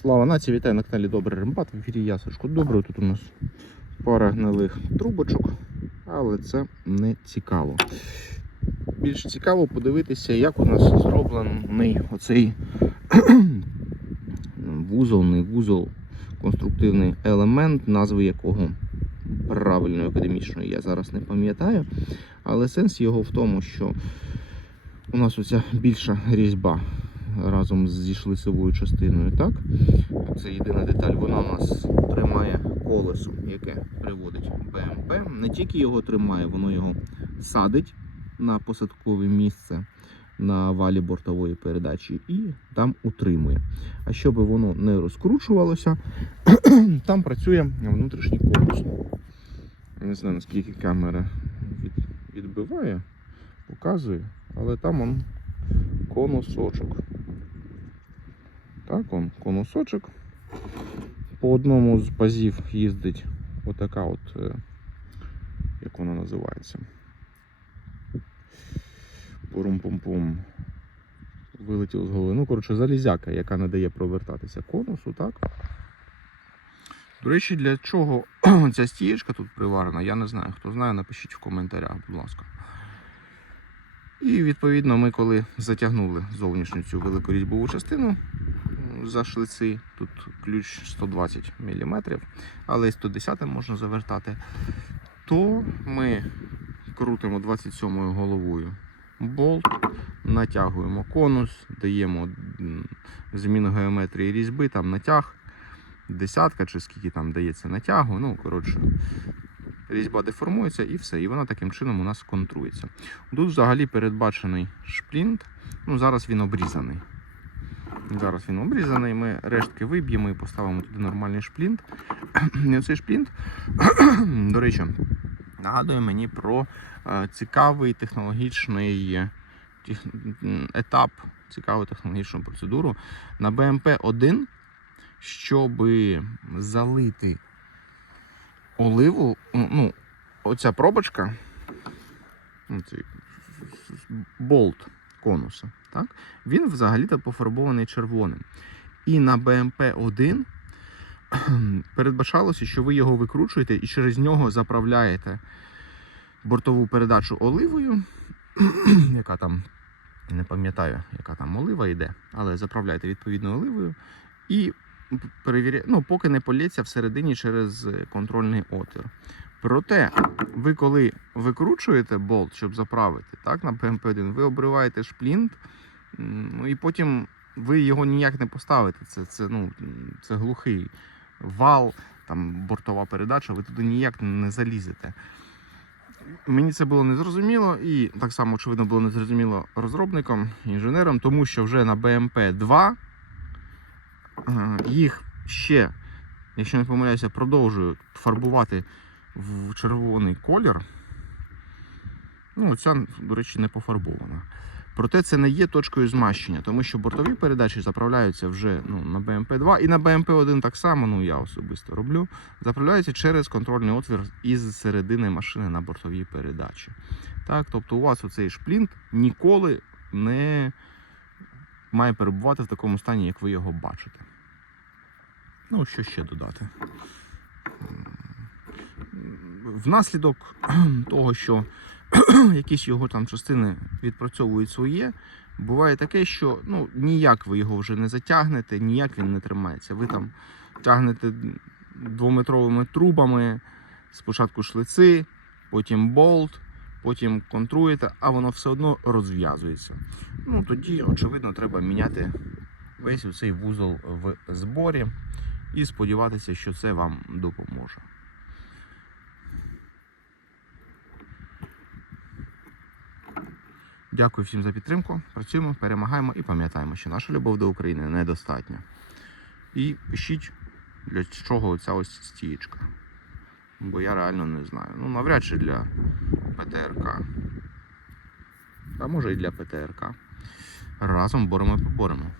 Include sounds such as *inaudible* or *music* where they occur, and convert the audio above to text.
Слава нації, вітаю на каналі Добрий Рембат. В ефірі я Сашко. Тут у нас пара гнилих трубочок, але це не цікаво. Більш цікаво подивитися, як у нас зроблений оцей *clears throat* вузол, не вузол, конструктивний елемент, назви якого правильної академічної я зараз не пам'ятаю. Але сенс його в тому, що у нас оця більша різьба разом зі шлицевою частиною, так? Це єдина деталь, вона у нас тримає колесо, яке приводить БМП. Не тільки його тримає, воно його садить на посадкове місце на валі бортової передачі і там утримує. А щоб воно не розкручувалося, *clears throat* там працює внутрішній корпус. Не знаю, наскільки камера відбиває, показує, але там он конусочок. Так, он конусочок. По одному з пазів їздить отака от, е, як вона називається. Пурум-пум-пум. Вилетіло з голови. Ну, коротше, залізяка, яка не дає провертатися конусу, так? До речі, для чого *clears throat* ця стієчка тут приварена, я не знаю. Хто знає, напишіть в коментарях, будь ласка. І відповідно ми коли затягнули зовнішню цю велику різьбову частину за шлиці, тут ключ 120 мм, але і 110 можна завертати, то ми крутимо 27 головою болт, натягуємо конус, даємо зміну геометрії різьби, там натяг, десятка чи скільки там дається натягу. Ну, коротше, різьба деформується і все. І вона таким чином у нас контрується. Тут взагалі передбачений шплінт. Ну, зараз він обрізаний. Зараз він обрізаний. Ми рештки виб'ємо і поставимо туди нормальний шплінт. *clears throat* І цей шплінт, *clears throat* до речі, нагадує мені про е, цікавий технологічний етап, цікаву технологічну процедуру. На BMP-1, щоб залити оливу, ну, оця пробочка, цей болт конуса, так? він взагалі-то пофарбований червоним. І на BMP-1 *clears throat* передбачалося, що ви його викручуєте і через нього заправляєте бортову передачу оливою, *clears throat* яка там, не пам'ятаю, яка там олива йде, але заправляєте відповідно оливою і перевіряє, ну, поки не полється всередині через контрольний отвір. Проте, ви коли викручуєте болт, щоб заправити, так, на ПМП-1, ви обриваєте шплінт, ну і потім ви його ніяк не поставите. Це, це, ну, це глухий вал, там бортова передача, ви туди ніяк не залізете. Мені це було незрозуміло, і так само, очевидно, було незрозуміло розробникам, інженерам, тому що вже на BMP-2 Е, їх ще, якщо не помиляюся, продовжують фарбувати в червоний колір. Ну, ця, до речі, не пофарбована. Проте це не є точкою змащення, тому що бортові передачі заправляються вже ну, на BMP-2 і на BMP-1 так само, ну я особисто роблю, заправляються через контрольний отвір із середини машини на бортовій передачі. Так, тобто у вас оцей шплінт ніколи не має перебувати в такому стані, як ви його бачите. Ну, що ще додати? Внаслідок *clears throat* того, що *clears throat* якісь його там частини відпрацьовують своє, буває таке, що ну, ніяк ви його вже не затягнете, ніяк він не тримається. Ви там тягнете двометровими трубами, спочатку шлици, потім болт, потім контруєте, а воно все одно розв'язується. Ну, тоді, очевидно, треба міняти весь цей вузол в зборі і сподіватися, що це вам допоможе. Дякую всім за підтримку. Працюємо, перемагаємо і пам'ятаємо, що наша любов до України недостатня. І пишіть, для чого ця ось стієчка. Бо я реально не знаю. Ну, навряд чи для ПТРК. А може і для ПТРК. Разом боремо і поборемо.